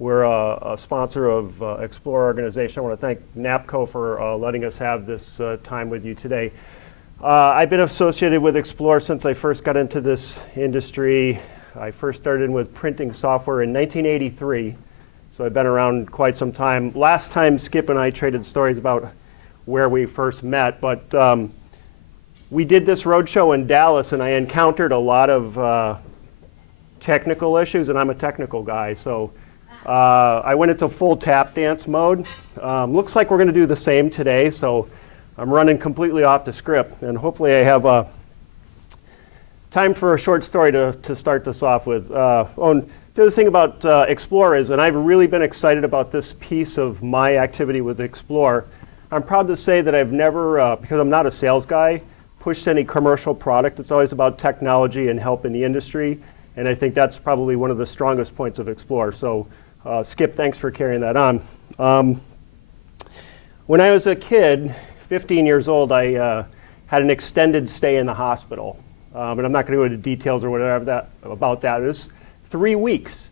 We're a sponsor of Explore organization. I want to thank NAPCO for letting us have this time with you today. I've been associated with Explore since I first got into this industry. I first started with printing software in 1983, so I've been around quite some time. Last time Skip and I traded stories about where we first met, but we did this roadshow in Dallas and I encountered a lot of technical issues, and I'm a technical guy, so I went into full tap dance mode. Looks like we're going to do the same today, so I'm running completely off the script, and hopefully I have time for a short story to start this off with. The other thing about Explore is, and I've really been excited about this piece of my activity with Explore, I'm proud to say that I've never, because I'm not a sales guy, pushed any commercial product. It's always about technology and helping the industry, and I think that's probably one of the strongest points of Explore. So Skip, thanks for carrying that on. When I was a kid, 15 years old, I had an extended stay in the hospital. And I'm not going to go into details or whatever about that. It was 3 weeks.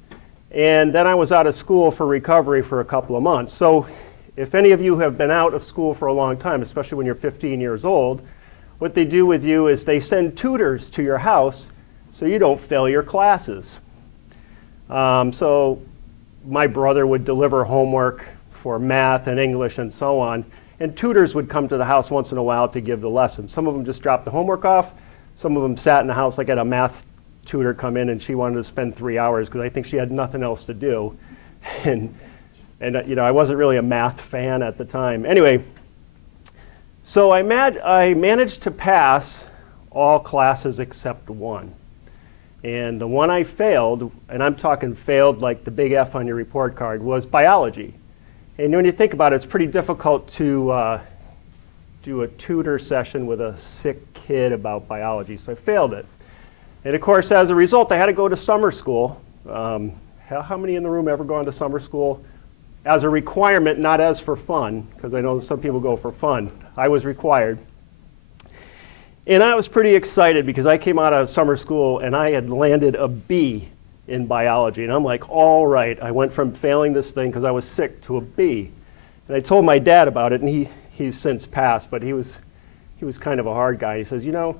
And then I was out of school for recovery for a couple of months. So if any of you have been out of school for a long time, especially when you're 15 years old, what they do with you is they send tutors to your house so you don't fail your classes. So my brother would deliver homework for math and English and so on, and tutors would come to the house once in a while to give the lesson. Some of them just dropped the homework off. Some of them sat in the house. Like I had a math tutor come in and she wanted to spend 3 hours because I think she had nothing else to do. And you know, I wasn't really a math fan at the time. Anyway, so I managed to pass all classes except one. And the one I failed, and I'm talking failed like the big F on your report card, was biology. And when you think about it, it's pretty difficult to do a tutor session with a sick kid about biology. So I failed it. And of course, as a result, I had to go to summer school. How many in the room ever gone to summer school? As a requirement, not as for fun, because I know some people go for fun. I was required. And I was pretty excited because I came out of summer school and I had landed a B in biology. And I'm like, all right, I went from failing this thing because I was sick to a B. And I told my dad about it, and he's since passed, but he was kind of a hard guy. He says, you know,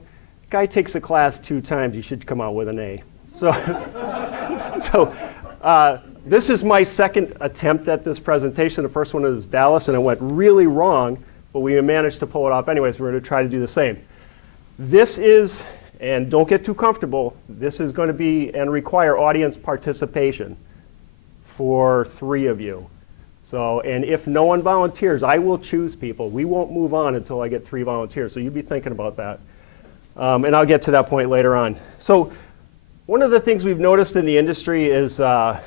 guy takes a class 2 times, you should come out with an A. So, this is my second attempt at this presentation. The first one is Dallas, and it went really wrong, but we managed to pull it off anyways. We're going to try to do the same. This is, and don't get too comfortable, this is going to be and require audience participation for 3 of you. So, and if no one volunteers, I will choose people. We won't move on until I get 3 volunteers, so you be thinking about that. And I'll get to that point later on. So one of the things we've noticed in the industry is, and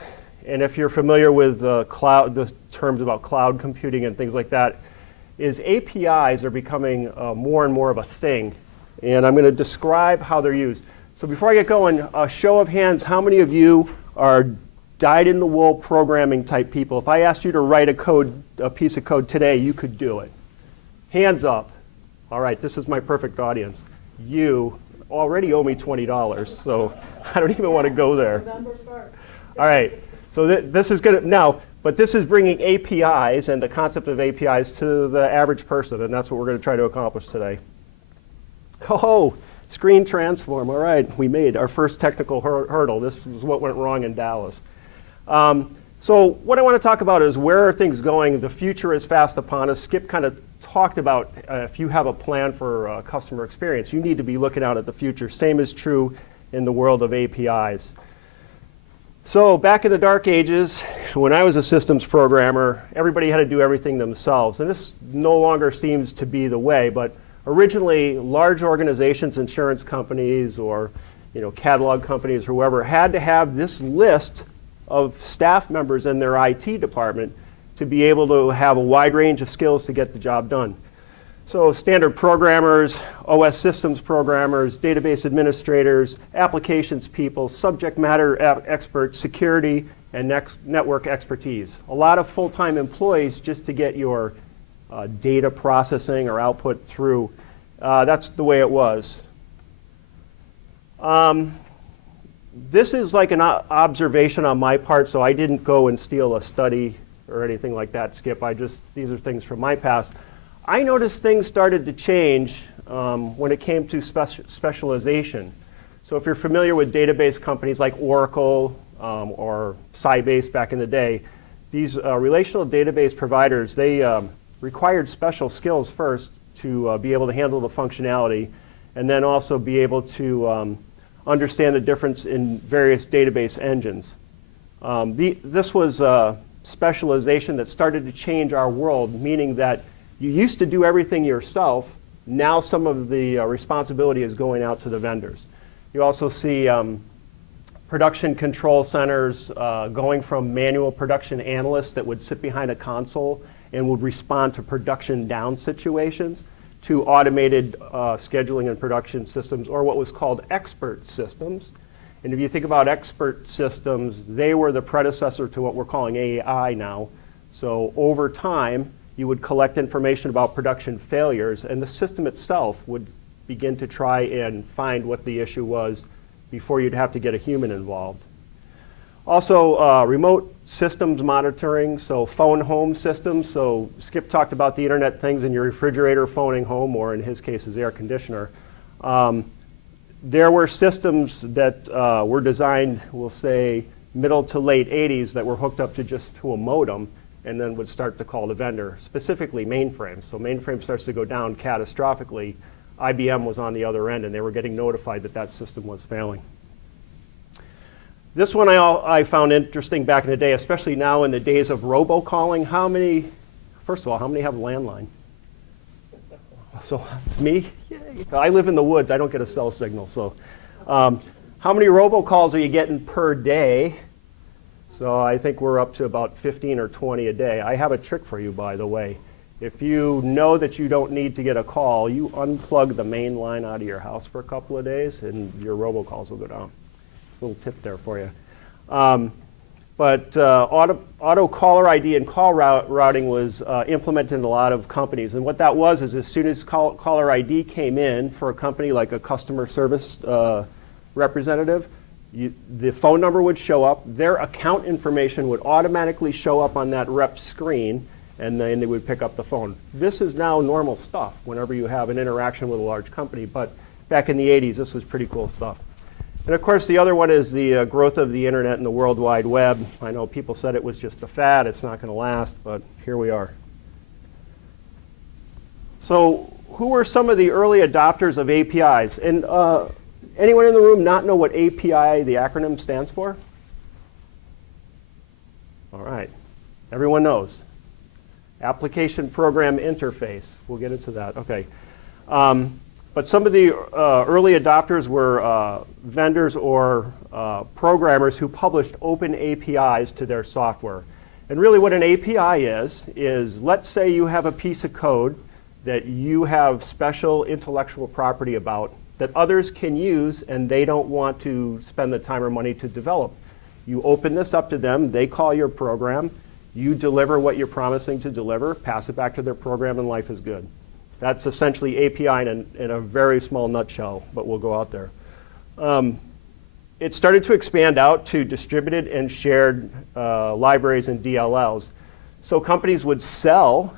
if you're familiar with the terms about cloud computing and things like that, is APIs are becoming more and more of a thing. And I'm going to describe how they're used. So before I get going, a show of hands, how many of you are dyed-in-the-wool programming type people? If I asked you to write a piece of code today, you could do it. Hands up. All right, this is my perfect audience. You already owe me $20, so I don't even want to go there. All right, so this is going to, now, but this is bringing APIs and the concept of APIs to the average person, and that's what we're going to try to accomplish today. Oh, screen transform. All right, we made our first technical hurdle. This is what went wrong in Dallas. So what I want to talk about is where are things going? The future is fast upon us. Skip kind of talked about if you have a plan for customer experience, you need to be looking out at the future. Same is true in the world of APIs. So back in the dark ages, when I was a systems programmer, everybody had to do everything themselves. And this no longer seems to be the way, but originally, large organizations, insurance companies, or catalog companies, or whoever, had to have this list of staff members in their IT department to be able to have a wide range of skills to get the job done. So standard programmers, OS systems programmers, database administrators, applications people, subject matter experts, security, and network expertise. A lot of full-time employees just to get your data processing or output through. That's the way it was. This is like an observation on my part, so I didn't go and steal a study or anything like that, Skip. These are things from my past. I noticed things started to change when it came to specialization. So if you're familiar with database companies like Oracle or Sybase back in the day, these relational database providers, they required special skills first to be able to handle the functionality, and then also be able to understand the difference in various database engines. This was specialization that started to change our world, meaning that you used to do everything yourself. Now some of the responsibility is going out to the vendors. You also see production control centers going from manual production analysts that would sit behind a console and would respond to production down situations to automated scheduling and production systems, or what was called expert systems. And if you think about expert systems, they were the predecessor to what we're calling AI now. So over time, you would collect information about production failures, and the system itself would begin to try and find what the issue was before you'd have to get a human involved. Also, remote systems monitoring, so phone home systems. So Skip talked about the Internet things in your refrigerator phoning home, or in his case, his air conditioner. There were systems that were designed, we'll say, middle to late 80s that were hooked up to a modem and then would start to call the vendor, specifically mainframes. So mainframe starts to go down catastrophically. IBM was on the other end, and they were getting notified that that system was failing. This one I found interesting back in the day, especially now in the days of robocalling. First of all, how many have a landline? So it's me. Yay. I live in the woods. I don't get a cell signal. So how many robocalls are you getting per day? So I think we're up to about 15 or 20 a day. I have a trick for you, by the way. If you know that you don't need to get a call, you unplug the main line out of your house for a couple of days, and your robocalls will go down. Little tip there for you. Auto caller ID and call routing was implemented in a lot of companies. And what that was is, as soon as caller ID came in for a company like a customer service representative, the phone number would show up, their account information would automatically show up on that rep's screen, and then they would pick up the phone. This is now normal stuff whenever you have an interaction with a large company, but back in the 80s, this was pretty cool stuff. And of course, the other one is the growth of the internet and the World Wide Web. I know people said it was just a fad, it's not going to last, but here we are. So who were some of the early adopters of APIs? And anyone in the room not know what API, the acronym, stands for? All right, everyone knows. Application Program Interface. We'll get into that. Okay. But some of the early adopters were vendors or programmers who published open APIs to their software. And really what an API is let's say you have a piece of code that you have special intellectual property about that others can use, and they don't want to spend the time or money to develop. You open this up to them, they call your program, you deliver what you're promising to deliver, pass it back to their program, and life is good. That's essentially API in a very small nutshell, but we'll go out there. It started to expand out to distributed and shared libraries and DLLs. So companies would sell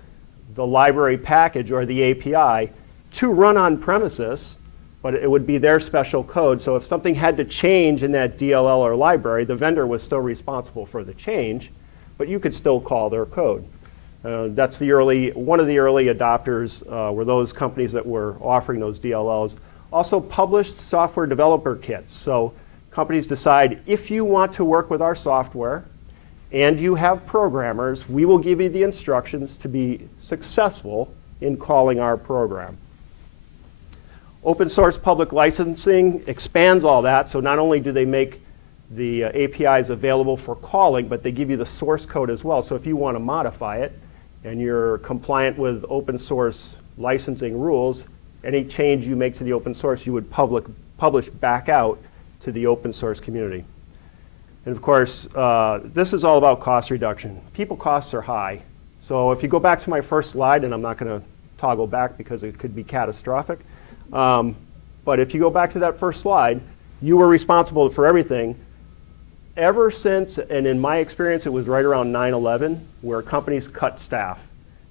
the library package or the API to run on premises, but it would be their special code. So if something had to change in that DLL or library, the vendor was still responsible for the change, but you could still call their code. That's one of the early adopters were those companies that were offering those DLLs. Also published software developer kits. So companies decide, if you want to work with our software and you have programmers, we will give you the instructions to be successful in calling our program. Open source public licensing expands all that. So not only do they make the APIs available for calling, but they give you the source code as well. So if you want to modify it, and you're compliant with open source licensing rules, any change you make to the open source, you would publish back out to the open source community. And of course, this is all about cost reduction. People costs are high. So if you go back to my first slide, and I'm not going to toggle back because it could be catastrophic, but if you go back to that first slide, You were responsible for everything. Ever since, and in my experience, it was right around 9/11, where companies cut staff.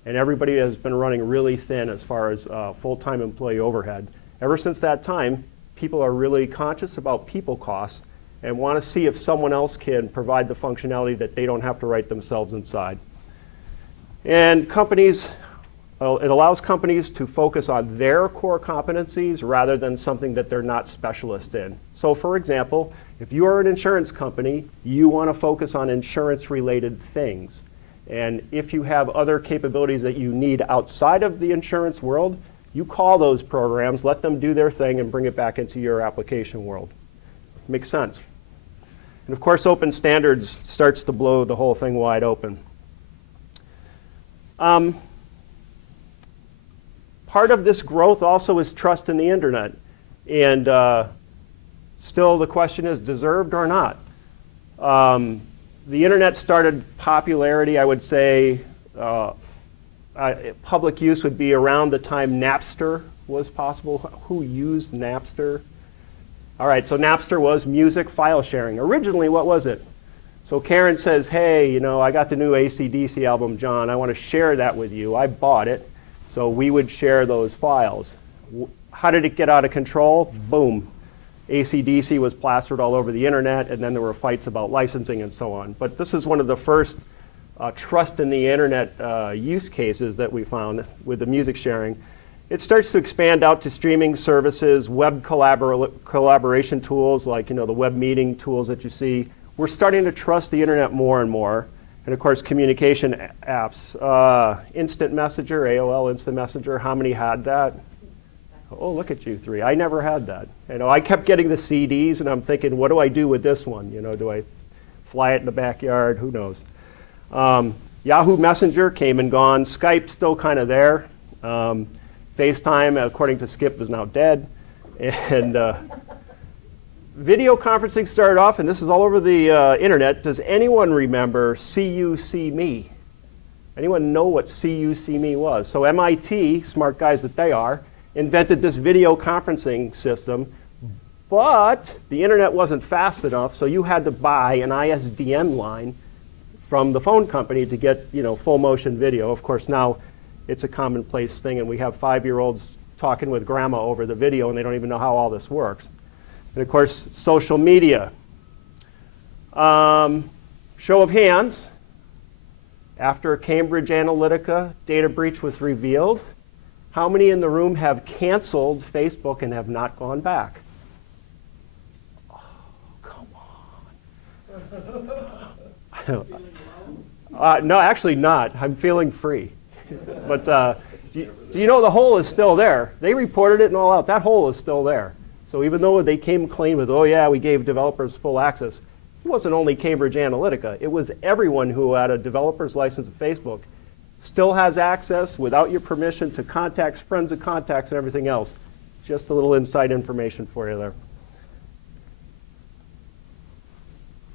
And everybody has been running really thin as far as full-time employee overhead. Ever since that time, people are really conscious about people costs and want to see if someone else can provide the functionality that they don't have to write themselves inside. And companies, it allows companies to focus on their core competencies rather than something that they're not specialists in. So for example, if you are an insurance company, you want to focus on insurance-related things. And if you have other capabilities that you need outside of the insurance world, you call those programs, let them do their thing, and bring it back into your application world. Makes sense. And of course, open standards starts to blow the whole thing wide open. Part of this growth also is trust in the internet. And still the question is, deserved or not? The internet started popularity, I would say, public use would be around the time Napster was possible. Who used Napster? All right, so Napster was music file sharing. Originally, what was it? So Karen says, hey, you know, I got the new AC/DC album, John. I want to share that with you. I bought it. So we would share those files. How did it get out of control? Boom. AC/DC was plastered all over the internet, and then there were fights about licensing and so on. But this is one of the first trust in the internet use cases that we found with the music sharing. It starts to expand out to streaming services, web collaboration tools like the web meeting tools that you see. We're starting to trust the internet more and more. And of course, communication apps. Instant Messenger, AOL Instant Messenger, how many had that? Oh, look at you three. I never had that. I kept getting the CDs, and I'm thinking, what do I do with this one? Do I fly it in the backyard? Who knows? Yahoo Messenger came and gone. Skype still kind of there. FaceTime, according to Skip, is now dead. And video conferencing started off, and this is all over the internet. Does anyone remember See You, See Me? Anyone know what See You, See Me was? So MIT, smart guys that they are, invented this video conferencing system, but the internet wasn't fast enough, so you had to buy an ISDN line from the phone company to get full motion video. Of course, now it's a commonplace thing, and we have 5-year-olds talking with grandma over the video, and they don't even know how all this works. And of course, social media. Show of hands. After Cambridge Analytica data breach was revealed, how many in the room have canceled Facebook and have not gone back? Oh, come on. No, actually not. I'm feeling free. But do you know the hole is still there? They reported it and all out. That hole is still there. So even though they came clean with, oh yeah, we gave developers full access, it wasn't only Cambridge Analytica. It was everyone who had a developer's license at Facebook still has access without your permission to contacts, friends of contacts, and everything else. Just a little inside information for you there.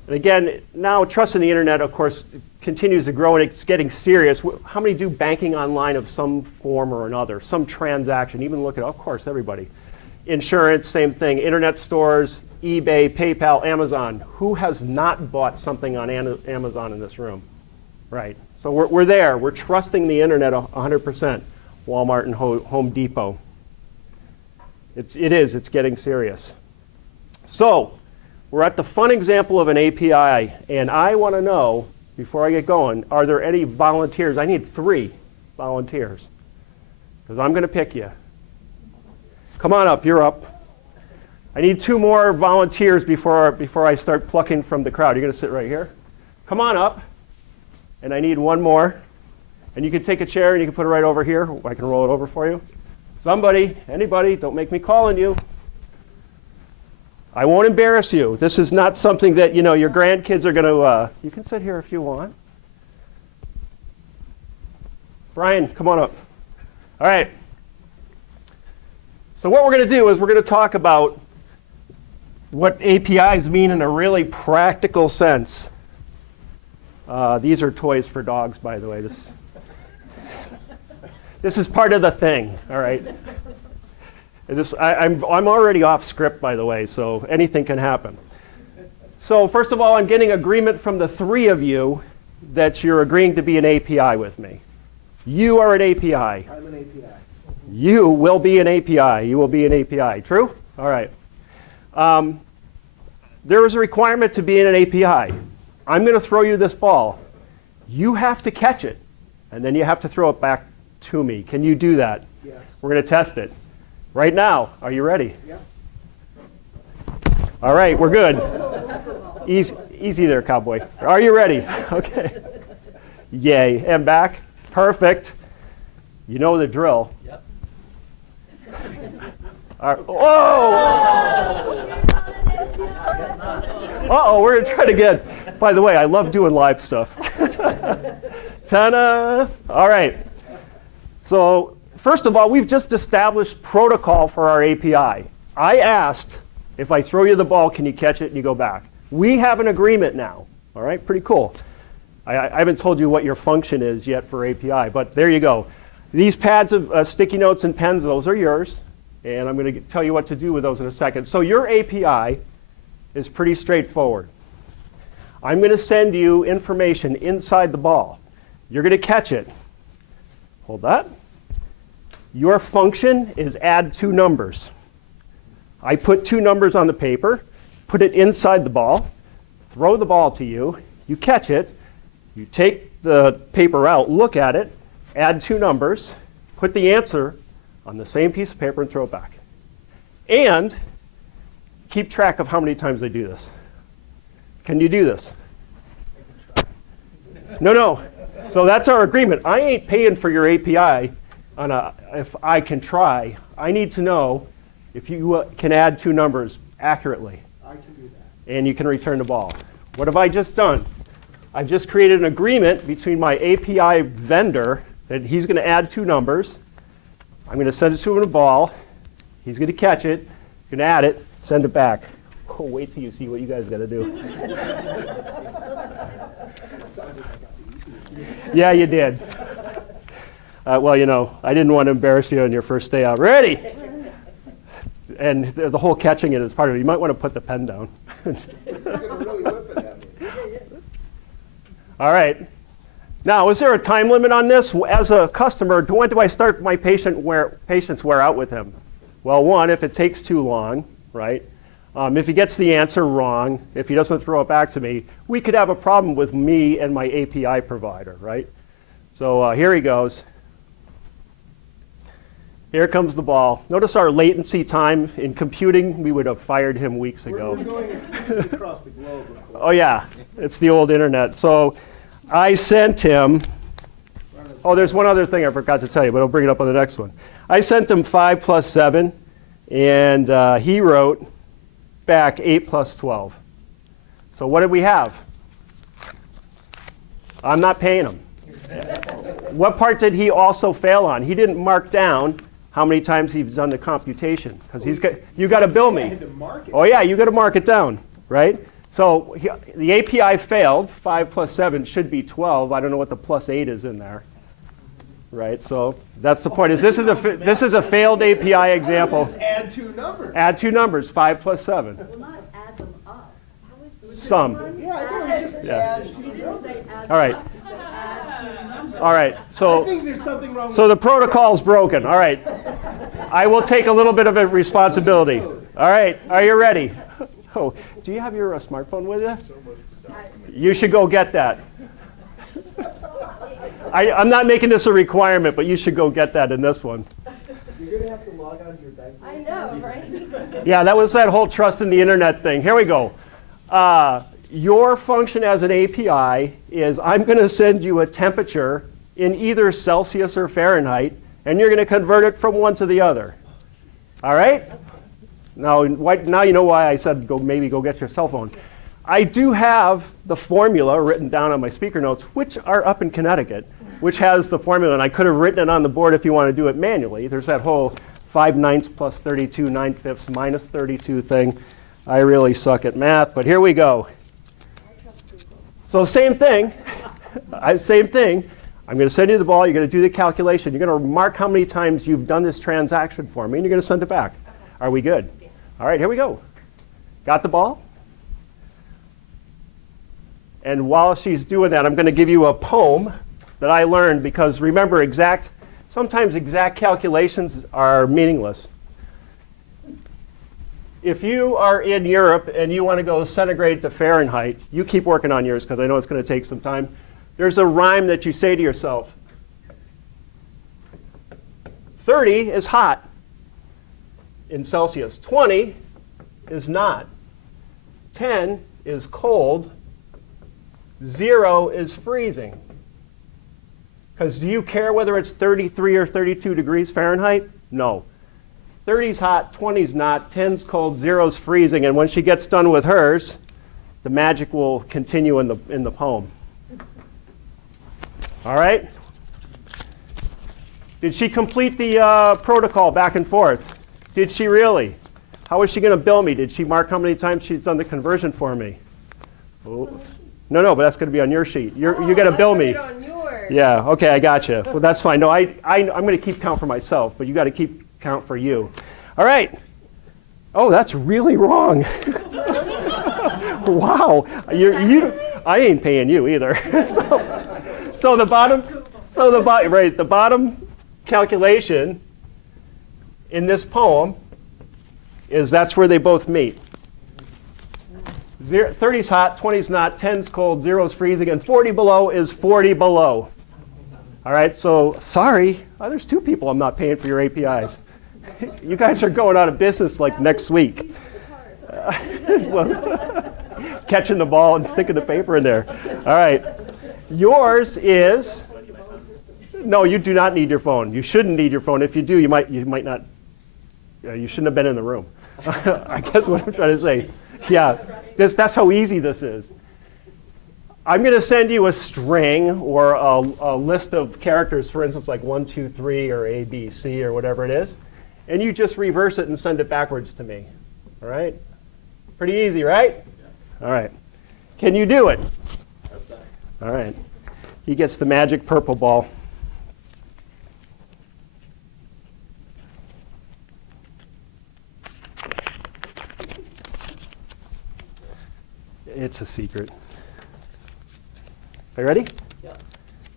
And again, now trust in the internet, of course, continues to grow, and it's getting serious. How many do banking online of some form or another, some transaction? Even look at, of course, everybody. Insurance, same thing. Internet stores, eBay, PayPal, Amazon. Who has not bought something on Amazon in this room? Right. So we're there. We're trusting the internet 100%. Walmart and Home Depot. It's getting serious. So we're at the fun example of an API, and I want to know, before I get going, are there any volunteers? I need 3 volunteers, because I'm going to pick you. Come on up. You're up. I need 2 more volunteers before I start plucking from the crowd. You're going to sit right here. Come on up. And I need 1 more. And you can take a chair and you can put it right over here. I can roll it over for you. Somebody, anybody, don't make me call on you. I won't embarrass you. This is not something that your grandkids are going to, you can sit here if you want. Brian, come on up. All right. So what we're going to do is we're going to talk about what APIs mean in a really practical sense. These are toys for dogs, by the way. This is part of the thing, all right? I'm already off script, by the way, so anything can happen. So first of all, I'm getting agreement from the three of you that you're agreeing to be an API with me. You are an API. I'm an API. You will be an API. You will be an API. True? All right. There is a requirement to be in an API. I'm going to throw you this ball. You have to catch it, and then you have to throw it back to me. Can you do that? Yes. We're going to test it. Right now. Are you ready? Yeah. All right, we're good. Easy there, cowboy. Are you ready? Okay. Yay. And back. Perfect. You know the drill. Yep. Whoa! Uh-oh, we're going to try it again. By the way, I love doing live stuff. Ta-da! All right. So first of all, we've just established protocol for our API. I asked, if I throw you the ball, can you catch it and you go back? We have an agreement now. All right, pretty cool. I haven't told you what your function is yet for API, but there you go. These pads of sticky notes and pens, those are yours. And I'm going to tell you what to do with those in a second. So your API is pretty straightforward. I'm going to send you information inside the ball. You're going to catch it. Hold that. Your function is add two numbers. I put two numbers on the paper, put it inside the ball, throw the ball to you, you catch it, you take the paper out, look at it, add two numbers, put the answer on the same piece of paper and throw it back. And keep track of how many times I do this. Can you do this? No. So that's our agreement. I ain't paying for your API if I can try. I need to know if you can add two numbers accurately. I can do that. And you can return the ball. What have I just done? I've just created an agreement between my API vendor that he's going to add two numbers. I'm going to send it to him in a ball. He's going to catch it, going to add it, send it back. Oh, wait till you see what you guys got to do. Yeah, you did. Well, you know, I didn't want to embarrass you on your first day out. Ready? And the whole catching it is part of it. You might want to put the pen down. All right. Now, is there a time limit on this? As a customer, when do I start my patience wear out with him? Well, one, if it takes too long, right? If he gets the answer wrong, if he doesn't throw it back to me, we could have a problem with me and my API provider, right? So here he goes. Here comes the ball. Notice our latency time in computing. We would have fired him weeks ago. We're going across the globe. Oh, yeah. It's the old internet. So I sent him. Oh, there's one other thing I forgot to tell you, but I'll bring it up on the next one. I sent him 5 plus 7, and he wrote back 8 plus 12. So what did we have? I'm not paying him. What part did he also fail on? He didn't mark down how many times he's done the computation, because you got to bill me. Oh yeah, you got to mark it down, right? So the API failed. 5 plus 7 should be 12. I don't know what the plus 8 is in there, right? So that's the point. This is a failed API example. Just add two numbers. Add two numbers. 5 plus 7. Well, not add them up. Some. Yeah, I thought it was just add two numbers. All right. All right. I So. think there's something wrong So the protocol's broken. All right. I will take a little bit of a responsibility. All right. Are you ready? Oh, do you have your smartphone with you? You should go get that. I'm not making this a requirement, but you should go get that in this one. You're going to have to log on to your bank. I know, right? Yeah, that was that whole trust in the internet thing. Here we go. Your function as an API is I'm going to send you a temperature in either Celsius or Fahrenheit, and you're going to convert it from one to the other. All right? Now you know why I said maybe go get your cell phone. I do have the formula written down on my speaker notes, which are up in Connecticut, which has the formula, and I could have written it on the board if you want to do it manually. There's that whole 5/9 plus 32, 9/5 minus 32 thing. I really suck at math, but here we go. So same thing. I'm going to send you the ball. You're going to do the calculation. You're going to mark how many times you've done this transaction for me, and you're going to send it back. Are we good? All right, here we go. Got the ball? And while she's doing that, I'm going to give you a poem that I learned because, remember, sometimes exact calculations are meaningless. If you are in Europe and you want to go centigrade to Fahrenheit, you keep working on yours because I know it's going to take some time. There's a rhyme that you say to yourself. 30 is hot in Celsius. 20 is not. 10 is cold. 0 is freezing. Because do you care whether it's 33 or 32 degrees Fahrenheit? No. 30's hot, 20's not, 10's cold, 0's freezing. And when she gets done with hers, the magic will continue in the poem. All right? Did she complete the protocol back and forth? Did she really? How is she going to bill me? Did she mark how many times she's done the conversion for me? Oh. No, but that's going to be on your sheet. You're going to bill me. On yours. Yeah, okay, I got you. Well, that's fine. No, I'm going to keep count for myself, but you got to keep count for you. All right. Oh, that's really wrong. Wow. I ain't paying you either. So the bottom calculation in this poem is that's where they both meet. 30's hot, 20's not, 10's cold, 0's freezing, and 40 below is 40 below. All right, so sorry, there's 2 people I'm not paying for your APIs. You guys are going out of business like next week. Well, catching the ball and sticking the paper in there. All right, yours is, no, you do not need your phone. You shouldn't need your phone. If you do, you might not, you shouldn't have been in the room. I guess what I'm trying to say. Yeah, that's how easy this is. I'm going to send you a string or a list of characters, for instance, like 1, 2, 3, or A, B, C, or whatever it is. And you just reverse it and send it backwards to me. All right? Pretty easy, right? All right. Can you do it? All right. He gets the magic purple ball. It's a secret. Are you ready? Yeah.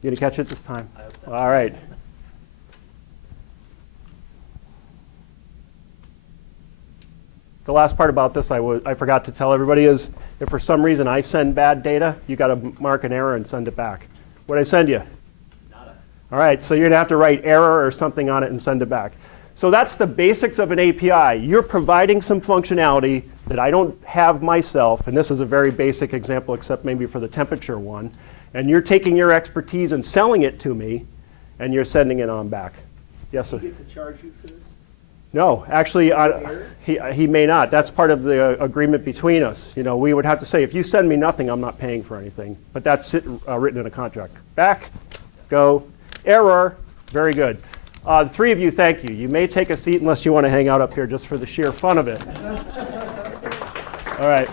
You gonna catch it this time? I hope so. All right. The last part about this I forgot to tell everybody is if for some reason I send bad data, you got to mark an error and send it back. What'd I send you? Nada. All right, so you're going to have to write error or something on it and send it back. So that's the basics of an API. You're providing some functionality that I don't have myself, and this is a very basic example except maybe for the temperature one, and you're taking your expertise and selling it to me, and you're sending it on back. Yes, sir? Do you get to charge you for this? No, actually, he may not. That's part of the agreement between us. You know, we would have to say, if you send me nothing, I'm not paying for anything. But that's written in a contract. Back, go, error, very good. The 3 of you, thank you. You may take a seat unless you want to hang out up here just for the sheer fun of it. All right.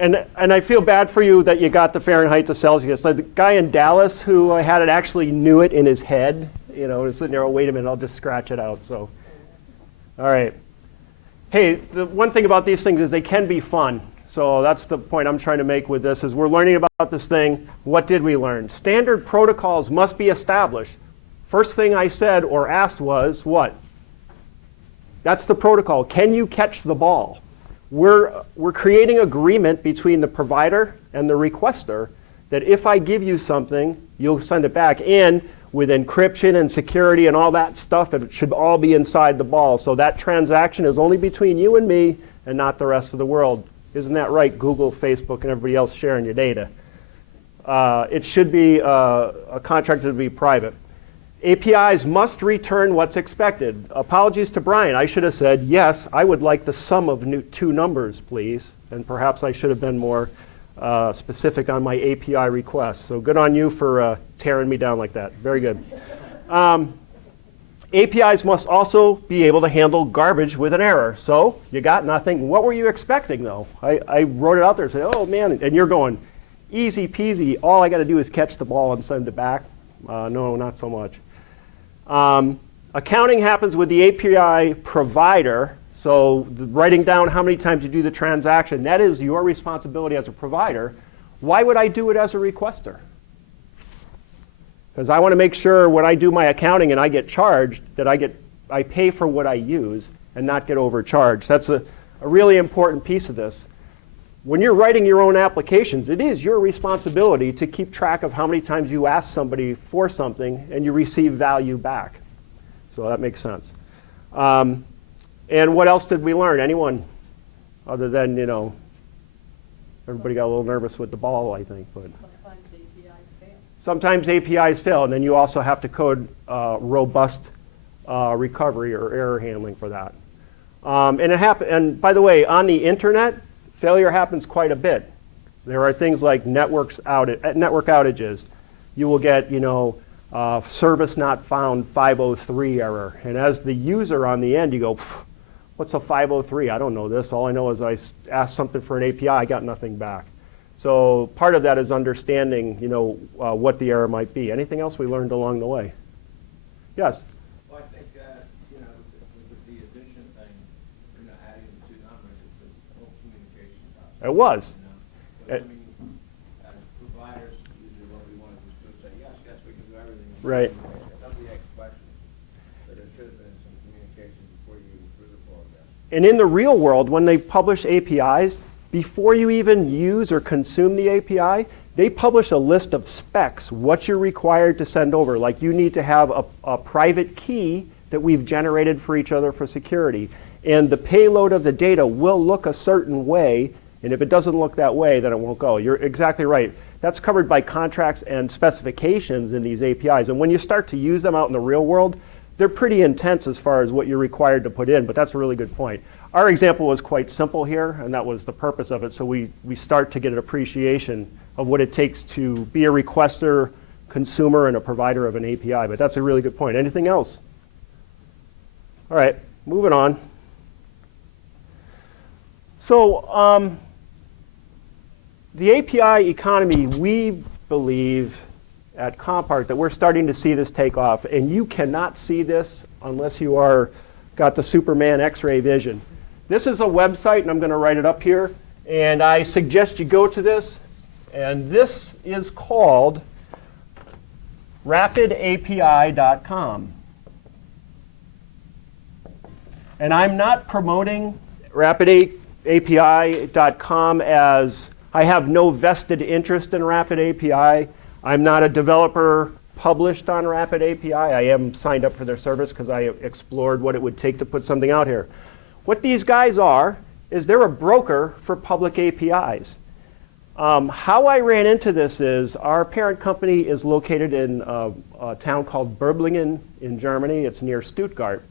And I feel bad for you that you got the Fahrenheit to Celsius. Like the guy in Dallas who had it actually knew it in his head. You know, sitting there, oh, wait a minute, I'll just scratch it out. So, all right. Hey, the one thing about these things is they can be fun. So that's the point I'm trying to make with this is we're learning about this thing. What did we learn? Standard protocols must be established. First thing I said or asked was what? That's the protocol. Can you catch the ball? We're creating agreement between the provider and the requester that if I give you something, you'll send it back. And with encryption and security and all that stuff, it should all be inside the ball. So that transaction is only between you and me and not the rest of the world. Isn't that right, Google, Facebook, and everybody else sharing your data? It should be a contract to be private. APIs must return what's expected. Apologies to Brian. I should have said, yes, I would like the sum of 2 numbers, please. And perhaps I should have been more specific on my API request. So good on you for tearing me down like that. Very good. APIs must also be able to handle garbage with an error. So you got nothing. What were you expecting, though? I wrote it out there and said, oh, man. And you're going, easy peasy. All I got to do is catch the ball and send it back. No, not so much. Accounting happens with the API provider. So writing down how many times you do the transaction, that is your responsibility as a provider. Why would I do it as a requester? Because I want to make sure when I do my accounting and I get charged, that I pay for what I use and not get overcharged. That's a really important piece of this. When you're writing your own applications, it is your responsibility to keep track of how many times you ask somebody for something and you receive value back. So that makes sense. And what else did we learn? Anyone? Other than, everybody got a little nervous with the ball, I think. But Sometimes APIs fail. sometimes APIs fail, and then you also have to code robust recovery or error handling for that. And by the way, on the internet, failure happens quite a bit. There are things like network outages. You will get, service not found 503 error. And as the user on the end, you go, what's a 503? I don't know this. All I know is I asked something for an API, I got nothing back. So part of that is understanding, what the error might be. Anything else we learned along the way? Yes? Well, I think, with the addition thing, adding the two numbers, it's a whole communication process. It was. But, as providers, usually what we want to do is say, yes, we can do everything. Right. Somebody asks questions, but there should have been some communication before you even through the process. And in the real world, when they publish APIs, before you even use or consume the API, they publish a list of specs, what you're required to send over. Like you need to have a private key that we've generated for each other for security. And the payload of the data will look a certain way, and if it doesn't look that way, then it won't go. You're exactly right. That's covered by contracts and specifications in these APIs. And when you start to use them out in the real world, they're pretty intense as far as what you're required to put in, but that's a really good point. Our example was quite simple here, and that was the purpose of it. So we start to get an appreciation of what it takes to be a requester, consumer, and a provider of an API. But that's a really good point. Anything else? All right, moving on. So the API economy, we believe at Compart that we're starting to see this take off. And you cannot see this unless you got the Superman X-ray vision. This is a website, and I'm going to write it up here. And I suggest you go to this. And this is called rapidapi.com. And I'm not promoting rapidapi.com as I have no vested interest in RapidAPI. I'm not a developer published on RapidAPI. I am signed up for their service because I explored what it would take to put something out here. What these guys are is they're a broker for public APIs. How I ran into this is our parent company is located in a town called Böblingen in Germany. It's near Stuttgart.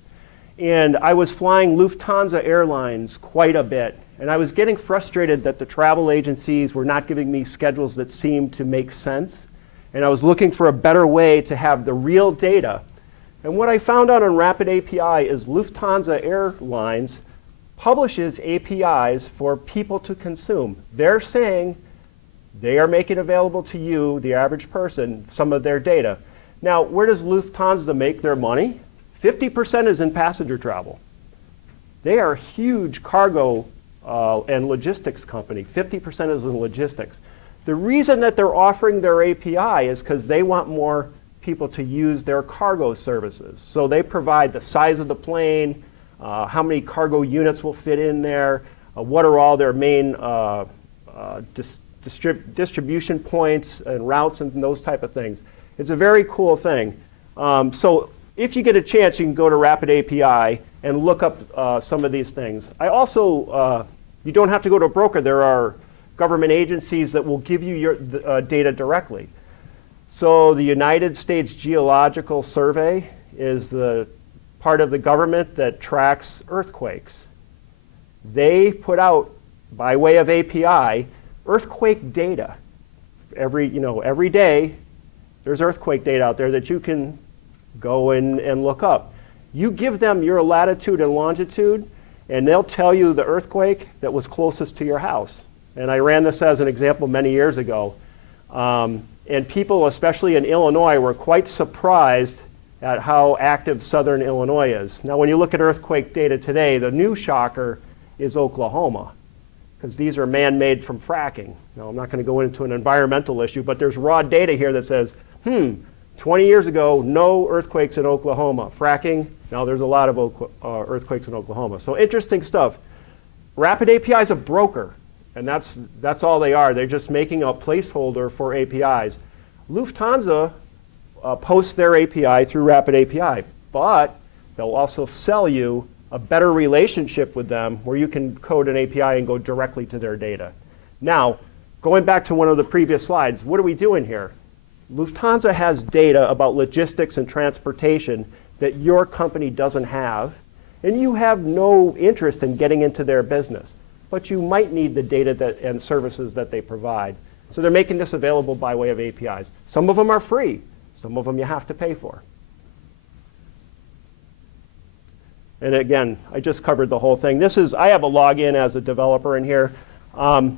And I was flying Lufthansa Airlines quite a bit. And I was getting frustrated that the travel agencies were not giving me schedules that seemed to make sense. And I was looking for a better way to have the real data. And what I found out on RapidAPI is Lufthansa Airlines publishes APIs for people to consume. They're saying they are making available to you, the average person, some of their data. Now, where does Lufthansa make their money? 50% is in passenger travel. They are a huge cargo and logistics company. 50% is in logistics. The reason that they're offering their API is because they want more people to use their cargo services. So they provide the size of the plane, how many cargo units will fit in there, what are all their main distribution points and routes and those type of things. It's a very cool thing. So if you get a chance, you can go to RapidAPI and look up some of these things. I also, you don't have to go to a broker. There are government agencies that will give you your data directly. So the United States Geological Survey is the part of the government that tracks earthquakes. They put out, by way of API, earthquake data. Every day, there's earthquake data out there that you can go and look up. You give them your latitude and longitude, and they'll tell you the earthquake that was closest to your house. And I ran this as an example many years ago. And people, especially in Illinois, were quite surprised at how active southern Illinois is. Now, when you look at earthquake data today, the new shocker is Oklahoma, because these are man-made from fracking. Now, I'm not going to go into an environmental issue, but there's raw data here that says, 20 years ago, no earthquakes in Oklahoma. Fracking, now there's a lot of earthquakes in Oklahoma. So interesting stuff. Rapid API is a broker, and that's all they are. They're just making a placeholder for APIs. Lufthansa posts their API through Rapid API, but they'll also sell you a better relationship with them where you can code an API and go directly to their data. Now, going back to one of the previous slides, what are we doing here? Lufthansa has data about logistics and transportation that your company doesn't have, and you have no interest in getting into their business, but you might need the data and services that they provide. So they're making this available by way of APIs. Some of them are free, some of them you have to pay for. And again, I just covered the whole thing. I have a login as a developer in here.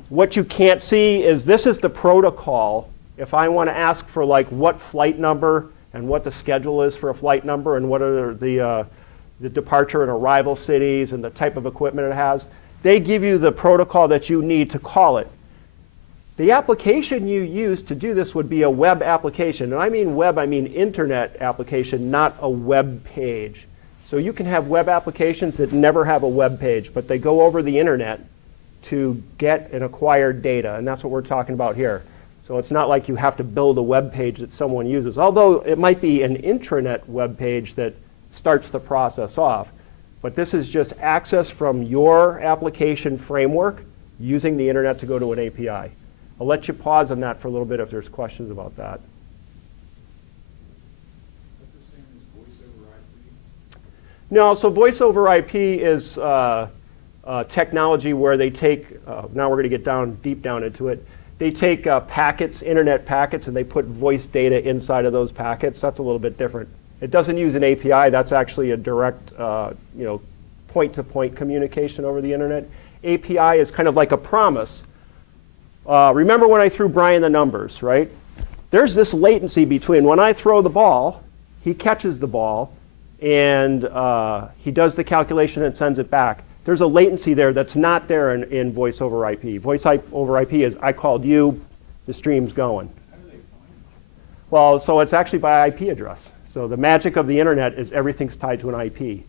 What you can't see is this is the protocol. If I want to ask for like what flight number and what the schedule is for a flight number and what are the departure and arrival cities and the type of equipment it has, they give you the protocol that you need to call it. The application you use to do this would be a web application. And I mean web, I mean internet application, not a web page. So you can have web applications that never have a web page, but they go over the internet to get and acquire data, and that's what we're talking about here. So it's not like you have to build a web page that someone uses, although it might be an intranet web page that starts the process off. But this is just access from your application framework using the internet to go to an API. I'll let you pause on that for a little bit if there's questions about that. No, so voice over IP is technology where they take, now we're going to get deep down into it, they take packets, internet packets, and they put voice data inside of those packets. That's a little bit different. It doesn't use an API. That's actually a direct point-to-point communication over the internet. API is kind of like a promise. Remember when I threw Brian the numbers, right? There's this latency between when I throw the ball, he catches the ball, and he does the calculation and sends it back. There's a latency there that's not there in voice over IP. Voice over IP is I called you, the stream's going. How do they find it? Well, so it's actually by IP address. So the magic of the internet is everything's tied to an IP.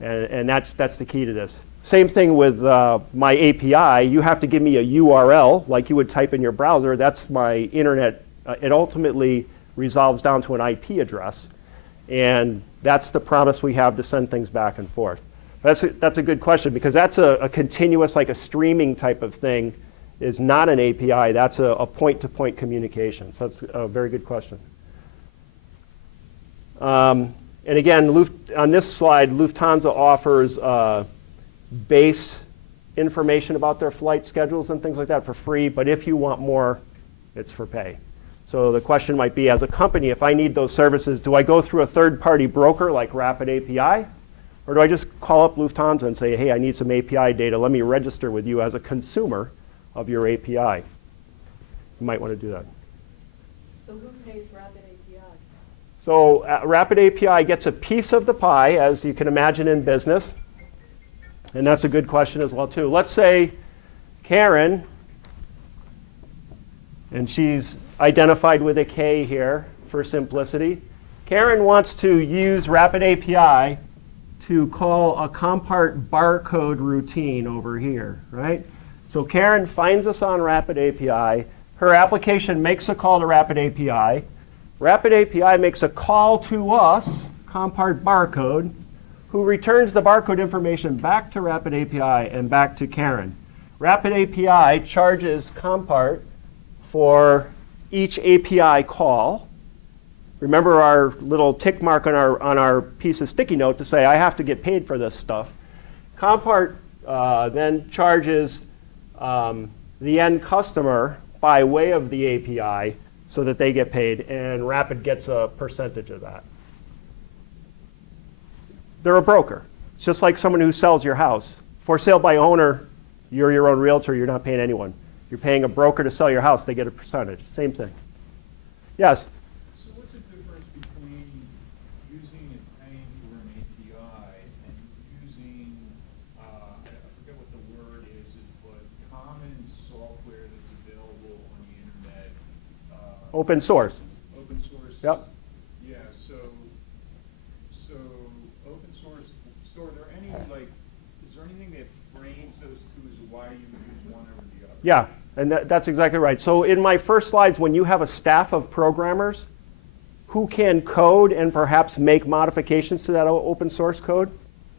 And that's the key to this. Same thing with my API. You have to give me a URL like you would type in your browser. That's my internet. It ultimately resolves down to an IP address. And that's the promise we have to send things back and forth. That's a good question, because that's a continuous, like a streaming type of thing, is not an API. That's a point-to-point communication. So that's a very good question. And again, on this slide, Lufthansa offers base information about their flight schedules and things like that for free, but if you want more, it's for pay. So the question might be, as a company, if I need those services, do I go through a third-party broker like Rapid API? Or do I just call up Lufthansa and say, hey, I need some API data. Let me register with you as a consumer of your API. You might want to do that. So who pays Rapid API? So Rapid API gets a piece of the pie, as you can imagine in business. And that's a good question as well, too. Let's say Karen, and she's identified with a K here for simplicity. Karen wants to use Rapid API to call a Compart barcode routine over here, right? So Karen finds us on Rapid API. Her application makes a call to Rapid API. Rapid API makes a call to us, Compart barcode, who returns the barcode information back to Rapid API and back to Karen. Rapid API charges Compart for each API call. Remember our little tick mark on our piece of sticky note to say I have to get paid for this stuff. Compart then charges the end customer by way of the API so that they get paid, and Rapid gets a percentage of that. They're a broker. It's just like someone who sells your house. For sale by owner, you're your own realtor, you're not paying anyone. You're paying a broker to sell your house, they get a percentage. Same thing. Yes? So what's the difference between using and paying for an API and using, I forget what the word is, but common software that's available on the internet? Open source. Open source? Yep. Yeah, so open source, so are there any, like, is there anything that frames those two as why you would use one over the other? Yeah, and that's exactly right. So in my first slides, when you have a staff of programmers who can code and perhaps make modifications to that open source code,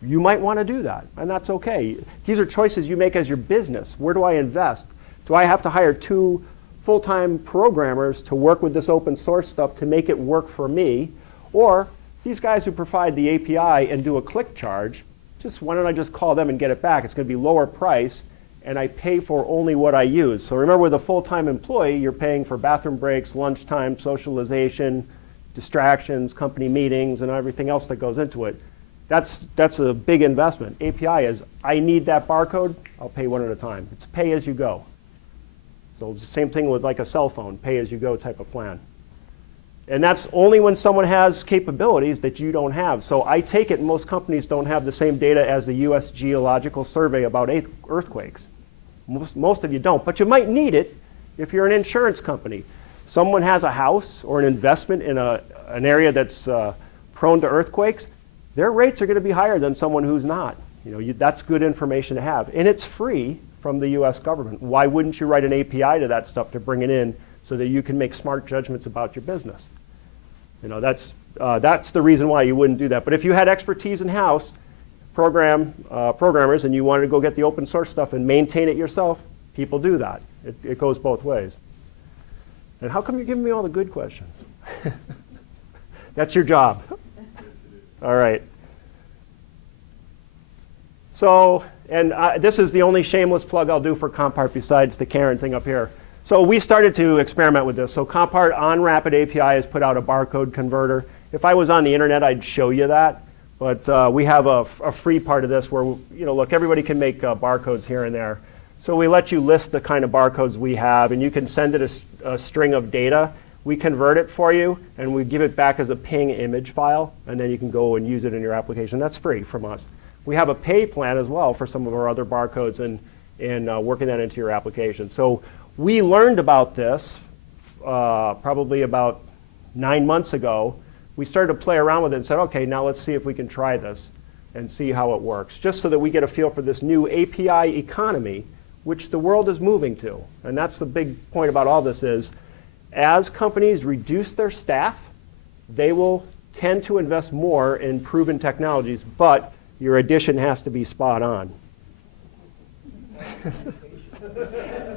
you might want to do that, and that's okay. These are choices you make as your business. Where do I invest? Do I have to hire 2 full-time programmers to work with this open source stuff to make it work for me? Or these guys who provide the API and do a click charge, why don't I just call them and get it back? It's going to be lower price, and I pay for only what I use. So remember, with a full-time employee, you're paying for bathroom breaks, lunchtime, socialization, distractions, company meetings, and everything else that goes into it. That's a big investment. API is, I need that barcode, I'll pay one at a time. It's pay as you go. So it's the same thing with like a cell phone, pay as you go type of plan. And that's only when someone has capabilities that you don't have. So I take it most companies don't have the same data as the US Geological Survey about earthquakes. Most of you don't, but you might need it if you're an insurance company. Someone has a house or an investment in an area that's prone to earthquakes, their rates are going to be higher than someone who's not. That's good information to have. And it's free from the US government. Why wouldn't you write an API to that stuff to bring it in so that you can make smart judgments about your business? That's the reason why you wouldn't do that. But if you had expertise in-house, programmers, and you wanted to go get the open source stuff and maintain it yourself, people do that. It goes both ways. And how come you're giving me all the good questions? That's your job. All right. So, and this is the only shameless plug I'll do for Compart besides the Karen thing up here. So we started to experiment with this. So Compart on Rapid API has put out a barcode converter. If I was on the internet, I'd show you that. But we have a free part of this where, look, everybody can make barcodes here and there. So we let you list the kind of barcodes we have, and you can send it a string of data. We convert it for you, and we give it back as a ping image file, and then you can go and use it in your application. That's free from us. We have a pay plan as well for some of our other barcodes and working that into your application. So we learned about this probably about 9 months ago. We started to play around with it and said, okay, now let's see if we can try this and see how it works, just so that we get a feel for this new API economy, which the world is moving to. And that's the big point about all this is, as companies reduce their staff, they will tend to invest more in proven technologies, but your addition has to be spot on.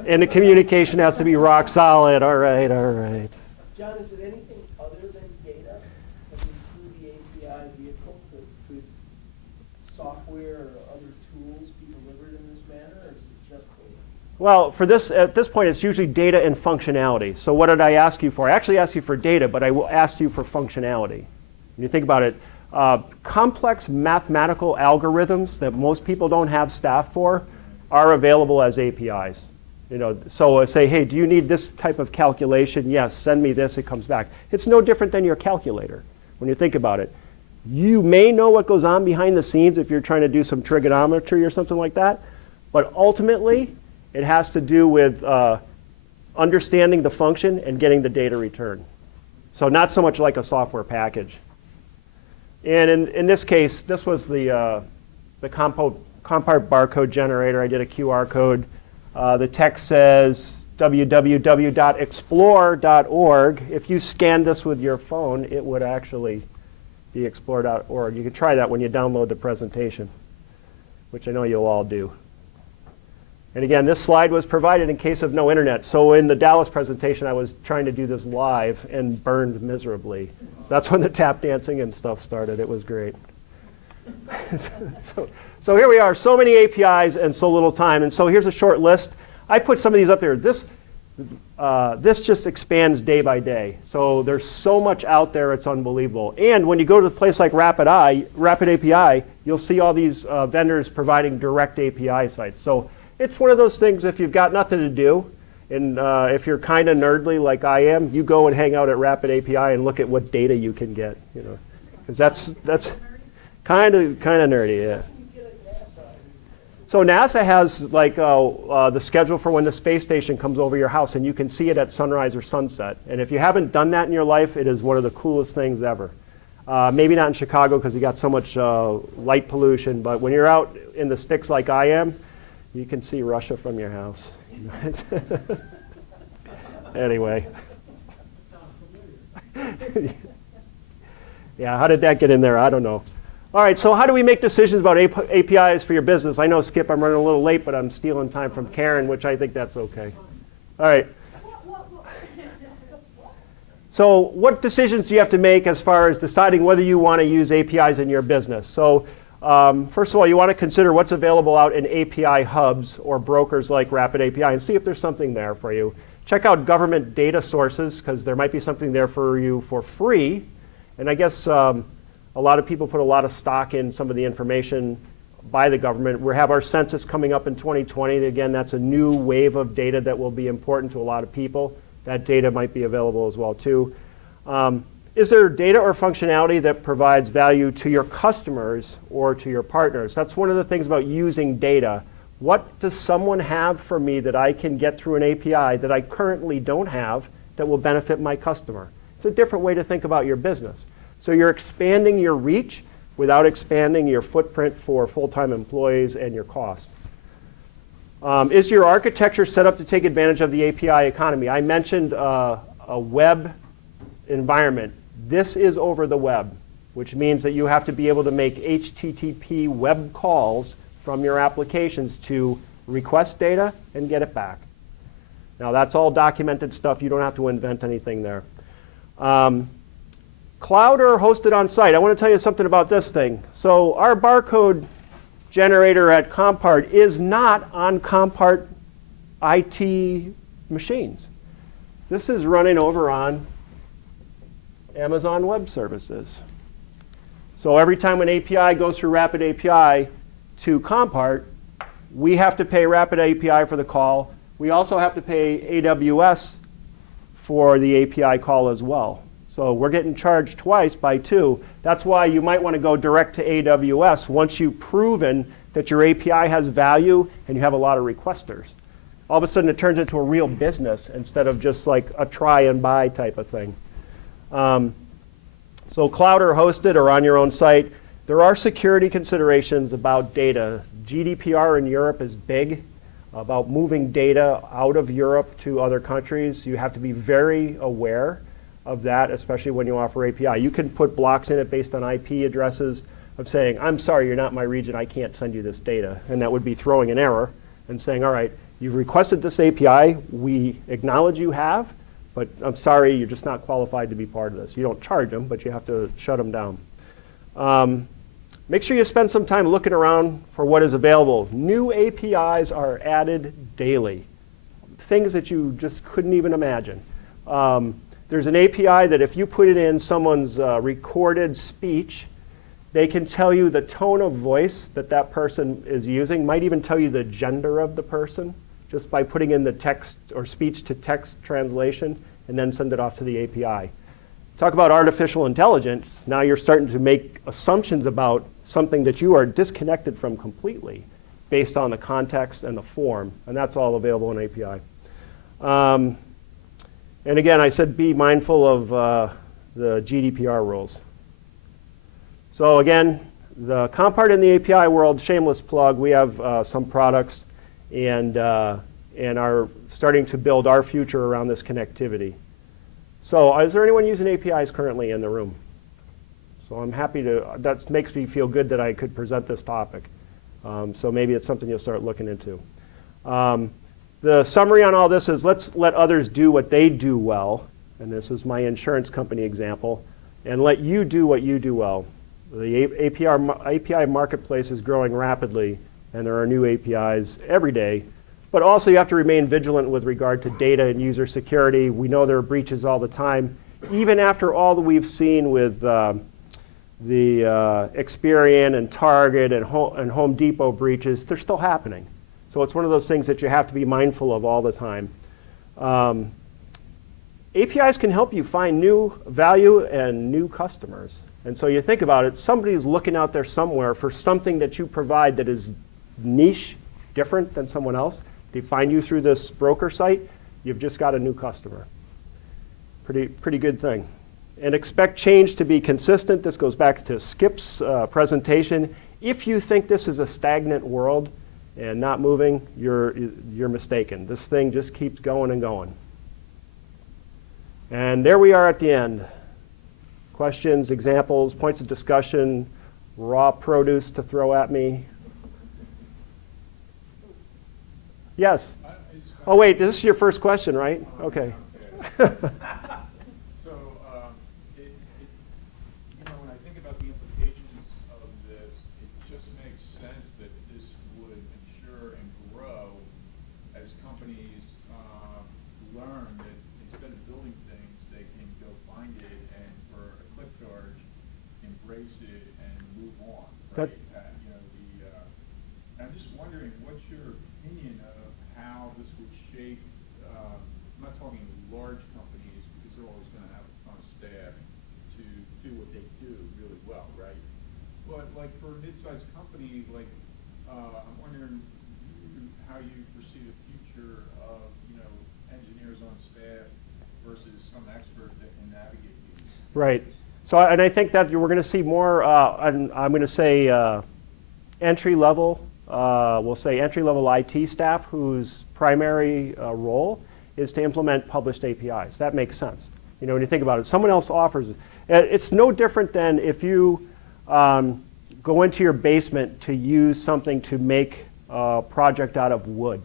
And the communication has to be rock solid. All right, all right. John, is it anything other than data coming through the API vehicle? Could software or other tools be delivered in this manner, or is it just data? Well, at this point, it's usually data and functionality. So what did I ask you for? I actually asked you for data, but I will ask you for functionality. When you think about it, complex mathematical algorithms that most people don't have staff for are available as APIs. So say, hey, do you need this type of calculation? Yes, send me this, it comes back. It's no different than your calculator when you think about it. You may know what goes on behind the scenes if you're trying to do some trigonometry or something like that, but ultimately, it has to do with understanding the function and getting the data returned. So not so much like a software package. And in this case, this was the Compart barcode generator. I did a QR code. The text says www.explore.org. If you scan this with your phone, it would actually be explore.org. You can try that when you download the presentation, which I know you'll all do. And again, this slide was provided in case of no internet. So in the Dallas presentation, I was trying to do this live and burned miserably. That's when the tap dancing and stuff started. It was great. So here we are, so many APIs and so little time. And so here's a short list. I put some of these up there. This just expands day by day. So there's so much out there, it's unbelievable. And when you go to a place like Rapid API, you'll see all these vendors providing direct API sites. So it's one of those things, if you've got nothing to do, And if you're kind of nerdly like I am, you go and hang out at Rapid API and look at what data you can get, you know, because that's kind of nerdy, yeah. So NASA has like the schedule for when the space station comes over your house, and you can see it at sunrise or sunset. And if you haven't done that in your life, it is one of the coolest things ever. Maybe not in Chicago because you got so much light pollution, but when you're out in the sticks like I am, you can see Russia from your house. Anyway. Yeah, how did that get in there? I don't know. All right, so how do we make decisions about APIs for your business? I know, Skip, I'm running a little late, but I'm stealing time from Karen, which I think that's okay. All right. So what decisions do you have to make as far as deciding whether you want to use APIs in your business? So first of all, you want to consider what's available out in API hubs or brokers like Rapid API and see if there's something there for you. Check out government data sources because there might be something there for you for free. And I guess a lot of people put a lot of stock in some of the information by the government. We have our census coming up in 2020. Again, that's a new wave of data that will be important to a lot of people. That data might be available as well too. Is there data or functionality that provides value to your customers or to your partners? That's one of the things about using data. What does someone have for me that I can get through an API that I currently don't have that will benefit my customer? It's a different way to think about your business. So you're expanding your reach without expanding your footprint for full-time employees and your costs. Is your architecture set up to take advantage of the API economy? I mentioned a web environment. This is over the web, which means that you have to be able to make HTTP web calls from your applications to request data and get it back. Now that's all documented stuff. You don't have to invent anything there. Cloud or hosted on site? I want to tell you something about this thing. So our barcode generator at Compart is not on Compart IT machines. This is running over on Amazon Web Services. So every time an API goes through Rapid API to Compart, we have to pay Rapid API for the call. We also have to pay AWS for the API call as well. So we're getting charged twice by two. That's why you might want to go direct to AWS once you've proven that your API has value and you have a lot of requesters. All of a sudden it turns into a real business instead of just like a try and buy type of thing. So cloud or hosted or on your own site, there are security considerations about data. GDPR in Europe is big about moving data out of Europe to other countries. You have to be very aware of that, especially when you offer API. You can put blocks in it based on IP addresses of saying, I'm sorry, you're not in my region, I can't send you this data. And that would be throwing an error and saying, all right, you've requested this API, we acknowledge you have, but I'm sorry, you're just not qualified to be part of this. You don't charge them, but you have to shut them down. Make sure you spend some time looking around for what is available. New APIs are added daily, things that you just couldn't even imagine. There's an API that if you put it in someone's recorded speech, they can tell you the tone of voice that that person is using, might even tell you the gender of the person, just by putting in the text or speech-to-text translation, and then send it off to the API. Talk about artificial intelligence. Now you're starting to make assumptions about something that you are disconnected from completely based on the context and the form, and that's all available in API. And again, I said be mindful of the GDPR rules. So again, the Compart in the API world, shameless plug, we have some products and are starting to build our future around this connectivity. So is there anyone using APIs currently in the room? So I'm happy to, that makes me feel good that I could present this topic. So maybe it's something you'll start looking into. The summary on all this is let's let others do what they do well, and this is my insurance company example, and let you do what you do well. The API marketplace is growing rapidly, and there are new APIs every day, but also you have to remain vigilant with regard to data and user security. We know there are breaches all the time. Even after all that we've seen with the Experian and Target and Home Depot breaches, they're still happening. So it's one of those things that you have to be mindful of all the time. APIs can help you find new value and new customers. And so you think about it, somebody's looking out there somewhere for something that you provide that is niche, different than someone else. They find you through this broker site, you've just got a new customer. Pretty good thing. And expect change to be consistent. This goes back to Skip's presentation. If you think this is a stagnant world and not moving, you're mistaken. This thing just keeps going and going. And there we are at the end. Questions, examples, points of discussion, raw produce to throw at me. Yes? Oh wait, this is your first question, right? Okay. So, when I think about the implications of this, it just makes sense that this would mature and grow as companies learn that instead of building things, they can go find it and for a click charge, embrace it and move on, right? I'm just wondering, what's your opinion of how this would shape, I'm not talking large companies because they're always going to have a ton of staff to do what they do really well, right? But like for a mid-sized company, like I'm wondering how you foresee the future of engineers on staff versus some expert that can navigate these. Right. So, and I think that we're going to see more. I'm going to say entry level. We'll say entry level IT staff whose primary role is to implement published APIs. That makes sense. When you think about it, someone else offers it. It's no different than if you go into your basement to use something to make a project out of wood.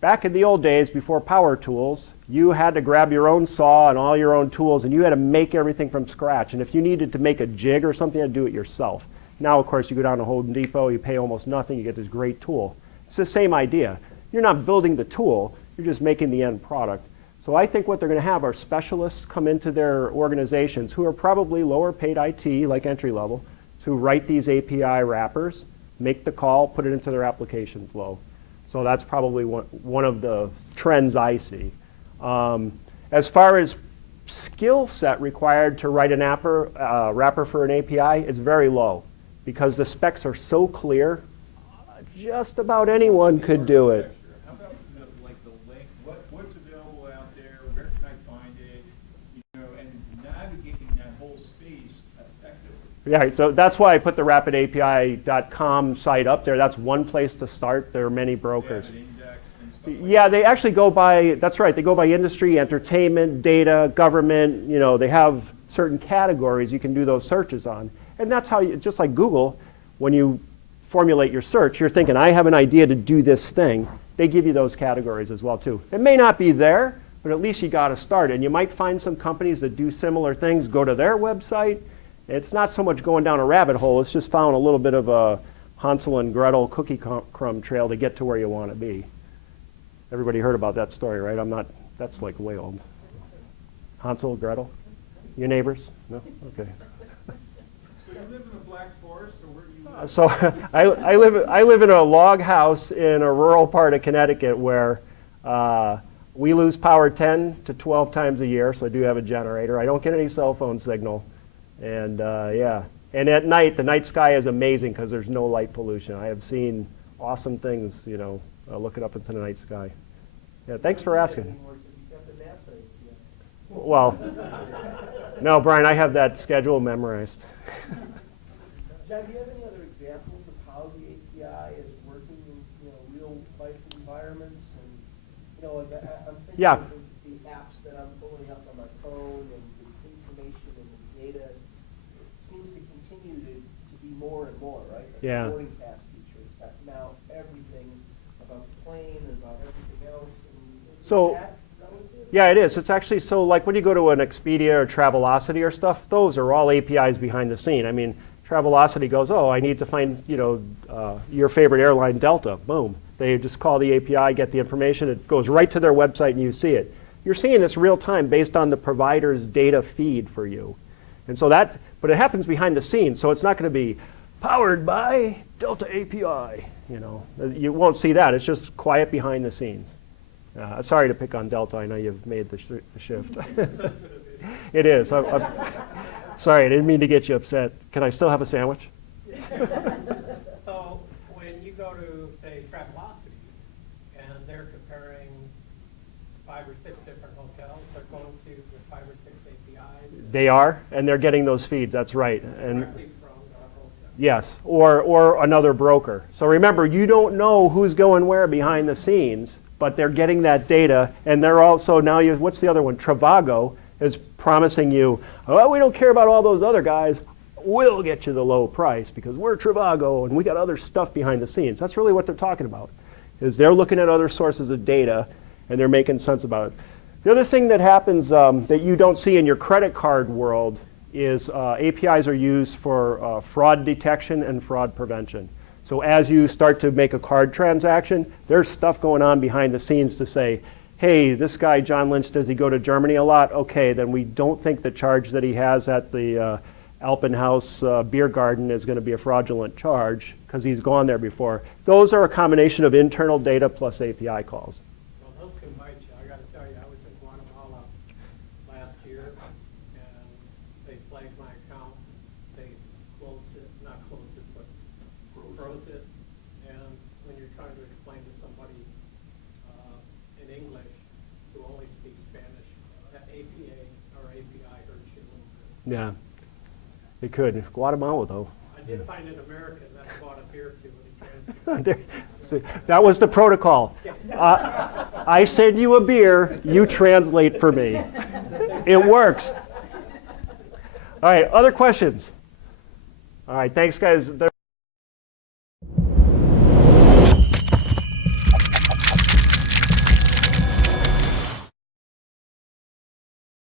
Back in the old days, before power tools, you had to grab your own saw and all your own tools, and you had to make everything from scratch. And if you needed to make a jig or something, you had to do it yourself. Now, of course, you go down to Home Depot, you pay almost nothing, you get this great tool. It's the same idea. You're not building the tool, you're just making the end product. So I think what they're going to have are specialists come into their organizations who are probably lower paid IT, like entry level, who write these API wrappers, make the call, put it into their application flow. So that's probably one of the trends I see. As far as skill set required to write an wrapper for an API, it's very low because the specs are so clear, just about anyone could do it. How about the link? What's available out there? Where can I find it? And navigating that whole space effectively. Yeah, so that's why I put the rapidapi.com site up there. That's one place to start. There are many brokers. They have an index and stuff like Yeah, they actually go by, that's right, they go by industry, entertainment, data, government. They have certain categories you can do those searches on. And that's how you, just like Google, when you formulate your search, you're thinking, I have an idea to do this thing. They give you those categories as well too. It may not be there, but at least you got to start. And you might find some companies that do similar things, go to their website. It's not so much going down a rabbit hole, it's just found a little bit of a Hansel and Gretel cookie crumb trail to get to where you want to be. Everybody heard about that story, right? That's like way old. Hansel, Gretel? Your neighbors? No? Okay. So you live in a black forest, or where do you live? So I live in a log house in a rural part of Connecticut where we lose power 10 to 12 times a year, so I do have a generator. I don't get any cell phone signal. And yeah, and at night, the night sky is amazing because there's no light pollution. I have seen awesome things, looking up into the night sky. Yeah, thanks for asking. Well, no, Brian, I have that schedule memorized. John, do you have any other examples of how the API is working in real life environments? And I'm thinking Yeah. of the apps that I'm pulling up on my phone and the information and the data. It seems to continue to be more and more, right? Like Yeah. the boarding pass feature. It's got now everything about the plane and about everything else. And is So- that relative? Yeah, it is. It's actually so like when you go to an Expedia or Travelocity or stuff, those are all APIs behind the scene. I mean, Travelocity goes, oh, I need to find, your favorite airline, Delta. Boom. They just call the API, get the information. It goes right to their website and you see it. You're seeing this real time based on the provider's data feed for you. And so but it happens behind the scenes. So it's not going to be powered by Delta API. You won't see that. It's just quiet behind the scenes. Sorry to pick on Delta. I know you've made the shift. Sensitive issue. It is. Sorry, I didn't mean to get you upset. Can I still have a sandwich? So when you go to, say, Travelocity, and they're comparing 5 or 6 different hotels, they're going to the 5 or 6 APIs. They are, and they're getting those feeds. That's right. And Directly from the hotel. yes, or another broker. So remember, you don't know who's going where behind the scenes, but they're getting that data, and they're also now. What's the other one? Trivago is promising you, oh, we don't care about all those other guys. We'll get you the low price because we're Trivago and we got other stuff behind the scenes. That's really what they're talking about, is they're looking at other sources of data and they're making sense about it. The other thing that happens that you don't see in your credit card world is APIs are used for fraud detection and fraud prevention. So as you start to make a card transaction, there's stuff going on behind the scenes to say, hey, this guy, John Lynch, does he go to Germany a lot? Okay, then we don't think the charge that he has at the Alpenhaus beer garden is going to be a fraudulent charge because he's gone there before. Those are a combination of internal data plus API calls. Well, those can bite you. I got to tell you, I was in Guatemala last year, and they flagged my account. They closed it, not closed it, but froze it. And when you're trying to explain to somebody in English who only speaks Spanish, that APA or API hurts you a little bit. Yeah, it could. Guatemala, though. I did find an American that bought a beer too, and he There- see, that was the protocol. I send you a beer, you translate for me. It works. All right, other questions? All right, thanks, guys.